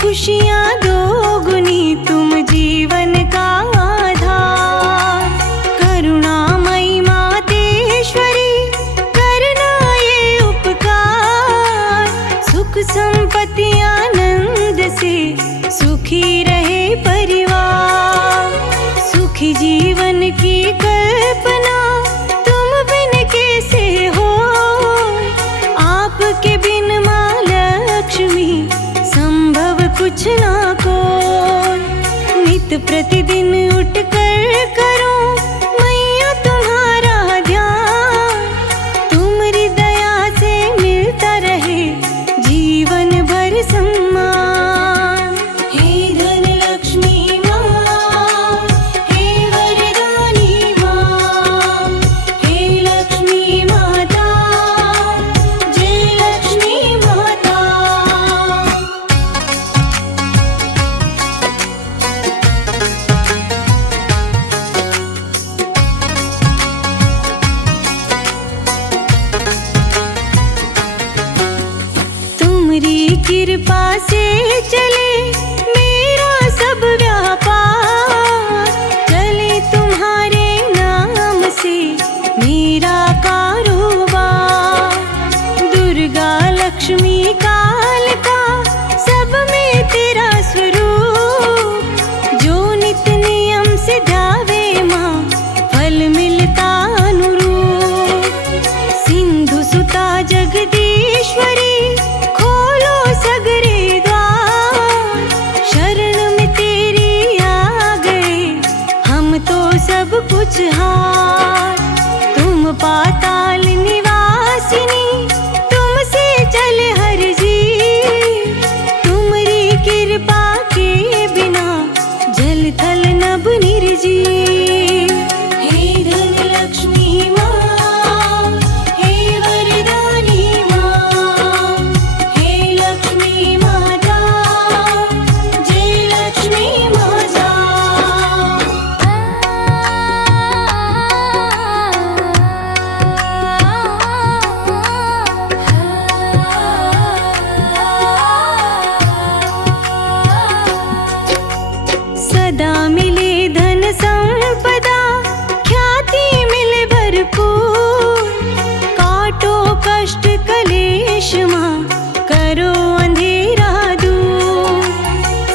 खुशियाँ दोगुनी तुम जीवन का आधार। करुणामयी मातेश्वरी करना ये उपकार। सुख संपत्ति आनंद से सुखी रहे परिवार। सुखी जीवन की कल्पना तुम बिन कैसे हो। आपके बिन माँ लक्ष्मी संभव कुछ ना को। नित प्रतिदिन उठ कर करो मैया तुम्हारा ध्यान। तुम्हारी दया से मिलता रहे जीवन भर सम्मान। हे धन लक्ष्मी माँ, हे वरदानी माँ, हे लक्ष्मी माता, जय लक्ष्मी माता। तुम्हारी कृपा से चले मेरा सब व्यापार। चले तुम्हारे नाम से मेरा कारोबार। दुर्गा लक्ष्मी कालिका सब में तेरा स्वरूप। जो नित नियम से ध्यावे माँ फल मिलता अनुरूप। सिंधु सुता जगदीश्वरी खोलो सगरे द्वार। शरण में तेरी आ गए हम तो सब कुछ हार। तुम पाताल निवासिनी तुमसे चले हर जीव। तुम्हारी कृपा के बिना जल थल नभ निर्जीव। हे धन लक्ष्मी माँ, हे वरदानी माँ, हे लक्ष्मी माता, जय लक्ष्मी माता। सदा मिले धन संपदा ख्याति मिले भरपूर। काटो कष्ट कलेश माँ करो अंधेरा दूर।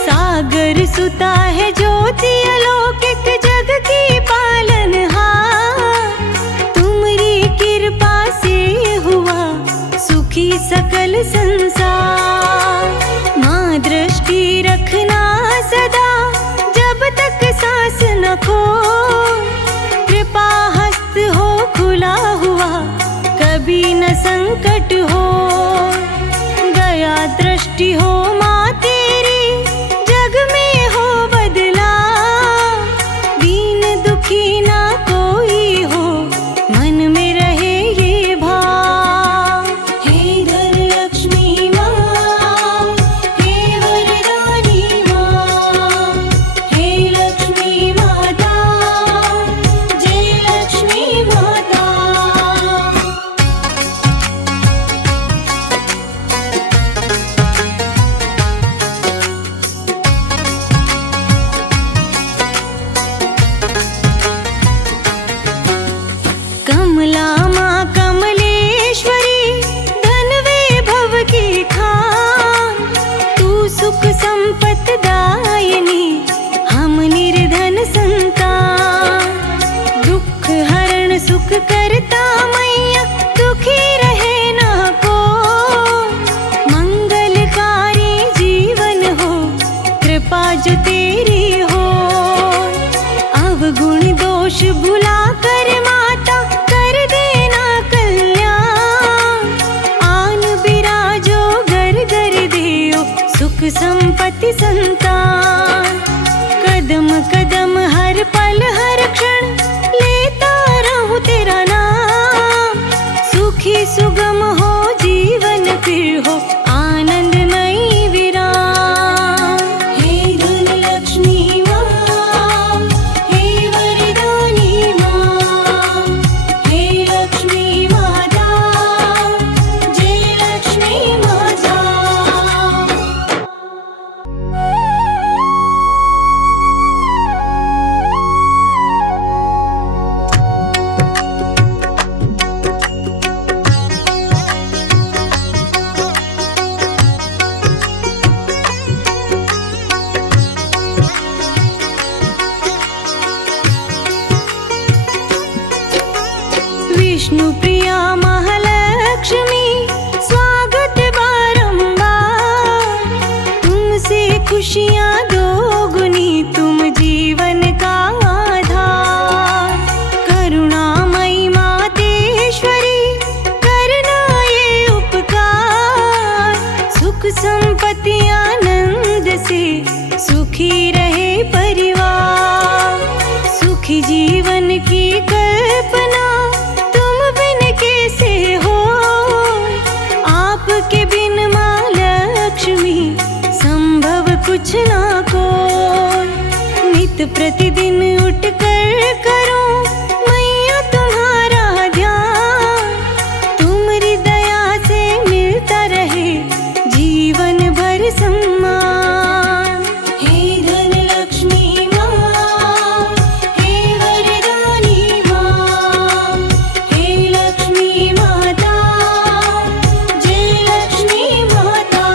सागर सुता है ज्योति अलौकिक जग की पालनहार। तुम्हारी कृपा से हुआ सुखी सकल संसार। माँ दृष्टि रखना सदा जब तक सांस न खो। कृपा हस्त हो खुला हुआ कभी न संकट हो। गया दृष्टि हो माँ तेरी जग में हो बदला। दीन दुखी ना कोई हो मन में रहे ये भाव। हे धन लक्ष्मी माँ, हे वरदानी माँ, हे लक्ष्मी माता, जय लक्ष्मी माता। कमला माँ कमलेश्वरी धन वैभव की खान। तू सुख संपत दायिनी हम निर्धन संतान। दुख हरण सुख करता मैया दुखी रहे ना को। मंगलकारी जीवन हो कृपा जो तेरी हो। अवगुण दोष भुला कर माता कर देना कल्याण। आन बिराजो घर घर देओ सुख संपत्ति संतान। कदम कदम हर पल हर क्षण लेता रहूं तेरा नाम। सुखी सुगम हो जीवन फिर हो आनंदमयी विराम। हे धन लक्ष्मी माँ, हे वरदानी माँ, हे लक्ष्मी माता, जय लक्ष्मी माता। से खुशियाँ दोगुनी, तुम जीवन का आधार। करुणामयी मातेश्वरी करना ये उपकार, सुख संपत्ति आनंद से सुखी रहे परिवार। सुखी जीवन की कल्पना तुम बिन कैसे हो, आपके बिन माँ लक्ष्मी संभव कुछ ना कोई। नित प्रतिदिन उठ कर करो मैया तुम्हारा ध्यान, तुम्हारी दया से मिलता रहे जीवन भर सम्मान। हे धन लक्ष्मी माँ, हे वरदानी माँ, हे लक्ष्मी माता, जय लक्ष्मी माता।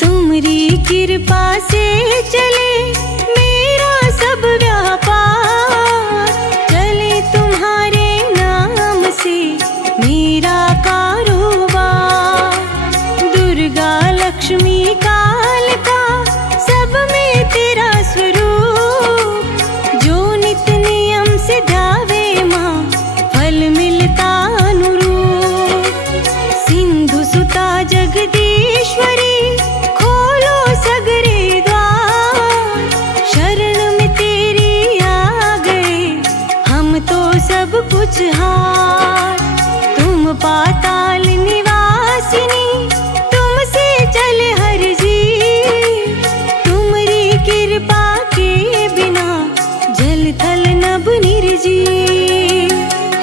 तुम्हारी कृपा से चले मेरा सब व्यापार, चले तुम्हारे नाम से मेरा कारोबार। दुर्गा लक्ष्मी कालिका सब में तेरा स्वरूप, जो नित नियम से ध्यावे माँ फल मिलता अनुरूप। सिंधु सुता जगदीश्वरी खोलो सगरे द्वार, शरण में तेरी आ गए हम तो सब कुछ हार। तुम पाताल निवासिनी तुमसे चले हर जी, तुम्हारी कृपा के बिना जल थल नभ निर्जीव।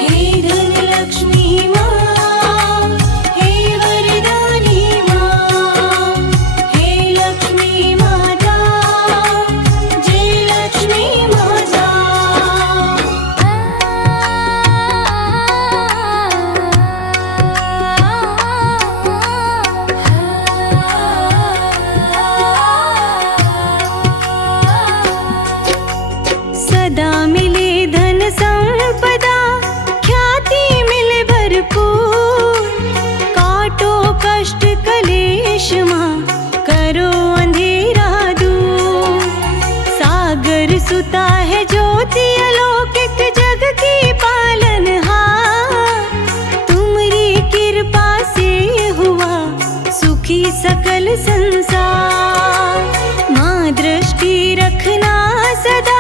हे धन लक्ष्मी माँ, हे वरदानी माँ, हे लक्ष्मी माता, जय लक्ष्मी माता। सदा मिले धन संपदा, ख्याति मिले भरपूर। काटो कष्ट कलेश माँ, करो अंधेरा दूर। सागर सुता है ज्योति अलौकिक जग की पालनहार, तुम्हारी कृपा से हुआ सुखी सकल संसार। माँ दृष्टि रखना सदा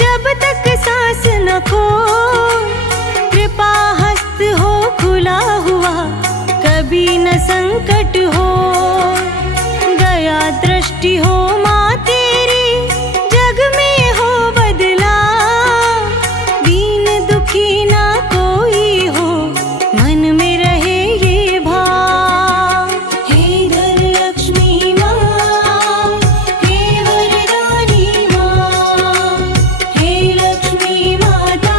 जब तक सांस न खो, कृपा हस्त हो खुला हुआ कभी न संकट हो। दया दृष्टि हो माँ तेरी जग में हो बदला, दीन दुखी ना कोई हो मन में रहे ये भाव। हे धन लक्ष्मी माँ, हे वरदानी माँ, हे लक्ष्मी माता,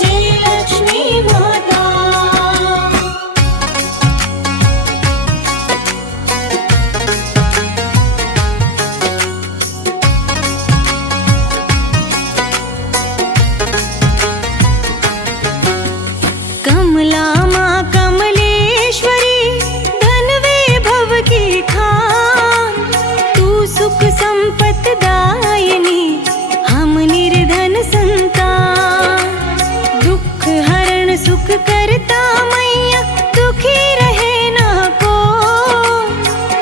जय लक्ष्मी माता। कमला माँ कमलेश्वरी धन वैभव की खान, तू सुख संपत दायिनी हम निर्धन संतान। दुख हरण सुख करता मैया दुखी रहे ना को,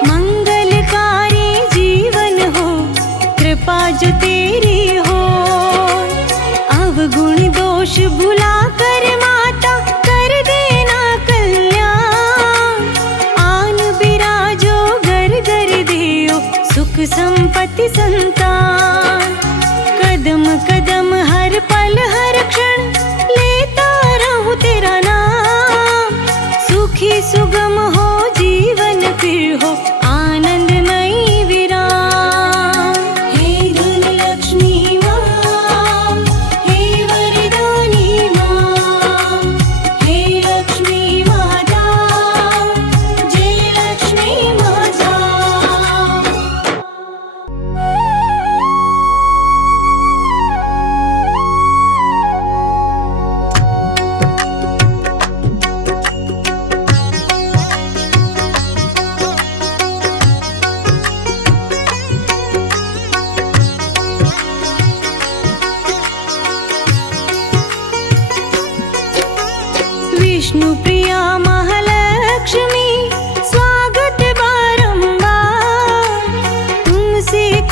मंगलकारी जीवन हो कृपा जो तेरी हो। अवगुण दोष भुला कर माता कर देना कल्याण, आन बिराजो घर घर देओ सुख संपत्ति संतान। कदम कदम हर पल हर क्षण लेता रहूं तेरा नाम, सुखी सुगम हो जीवन फिर हो आनंद नहीं विराम। हे धन लक्ष्मी माँ, हे वरदानी माँ, हे लक्ष्मी माता, जय लक्ष्मी माता।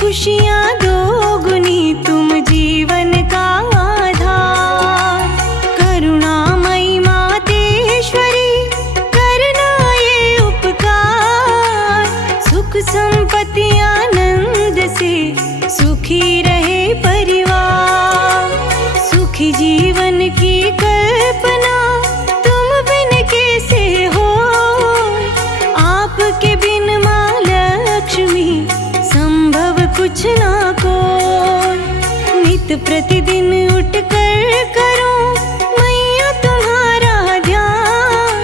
खुशियाँ दोगुनी तुम जीवन का आधार। करुणामयी मातेश्वरी करना ये उपकार, सुख संपत्ति आनंद से सुखी रहे परिवार। सुखी जीवन की कल्पना तुम बिन कैसे हो, आपके बिन माँ लक्ष्मी संभव कुछ ना को। नित प्रतिदिन उठ कर करो मैया तुम्हारा ध्यान,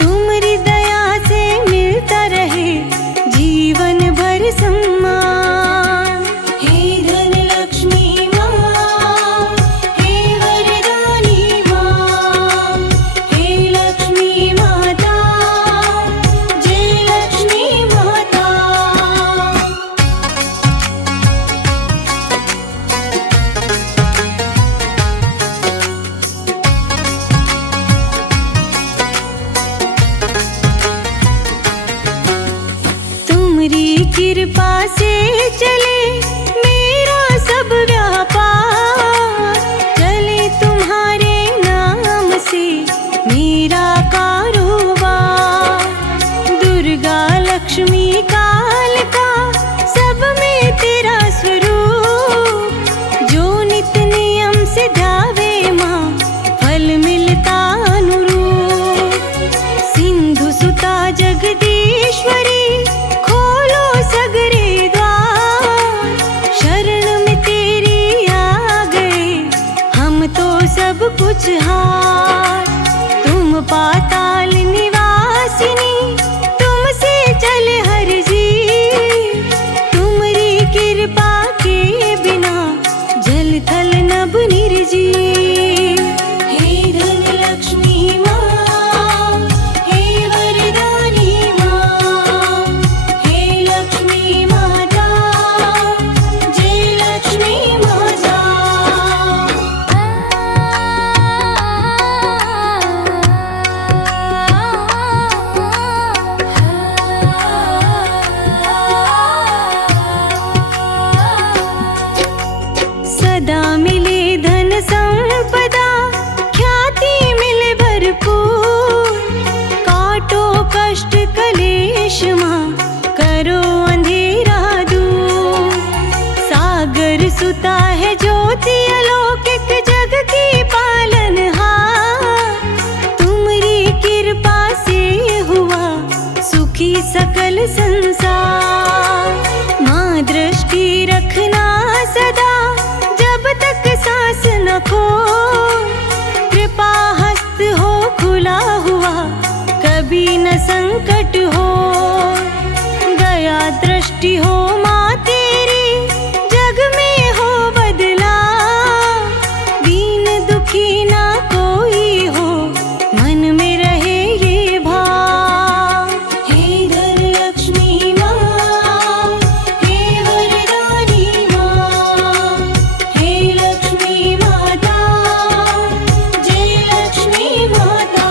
तुम्हारी दया से मिलता रहे जीवन भर सम्मान। हे धन लक्ष्मी माँ, हे वरदानी माँ, हे लक्ष्मी माता, जय लक्ष्मी माता। तुम्हारी कृपा से चले मेरा सब व्यापार, चले तुम्हारे नाम से मेरा कारोबार। दुर्गा लक्ष्मी कालिका सब में तेरा स्वरूप, जो नित नियम से ध्यावे माँ फल मिलता अनुरूप। सिंधु सुता जगदीश्वरी खोलो सगरे द्वार, शरण में तेरी आ गए हम तो सब कुछ हार। तुम पाताल निवासिनी तुमसे चले हर जीव, तुम्हारी कृपा के बिना जल थल नभ निर्जीव। हे धन लक्ष्मी माँ, हे वरदानी माँ, हे लक्ष्मी माता, जय लक्ष्मी माता। सदा मिले धन संपदा, ख्याति मिले भरपूर। काटो कष्ट कलेश माँ, करो अंधेरा दूर। सागर सुता है ज्योति अलौकिक जग की पालनहार, तुम्हारी कृपा से हुआ सुखी सकल संसार। माँ दृष्टि रखना सदा जब तक सांस न खो, कृपा हस्त हो खुला हुआ कभी न संकट हो। दया दृष्टि हो माँ तेरी जग में हो बदला, दीन दुखी ना कोई हो मन में रहे ये भाव। हे धन लक्ष्मी माँ, हे वरदानी माँ, हे लक्ष्मी माता, जय लक्ष्मी माता।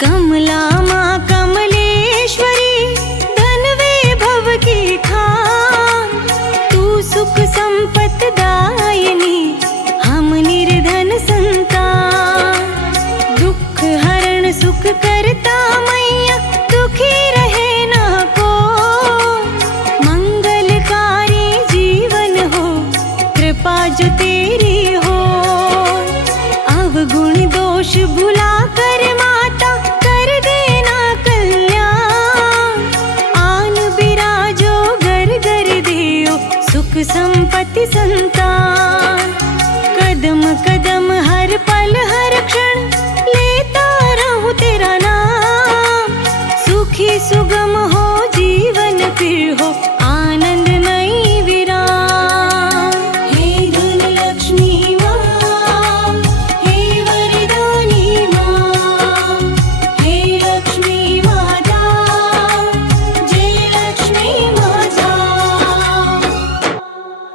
कमला माँ कमलेश्वरी धन वैभव की खान, तू सुख संपत दायिनी हम निर्धन संतान। दुख हरण सुख करता मैया दुखी रहे ना को, मंगलकारी जीवन हो कृपा जो तेरी हो। अवगुण दोष भुला कर माता कर देना कल्याण, आन बिराजो घर घर देओ सुख संपत्ति संतान। कदम कदम हर पल हर क्षण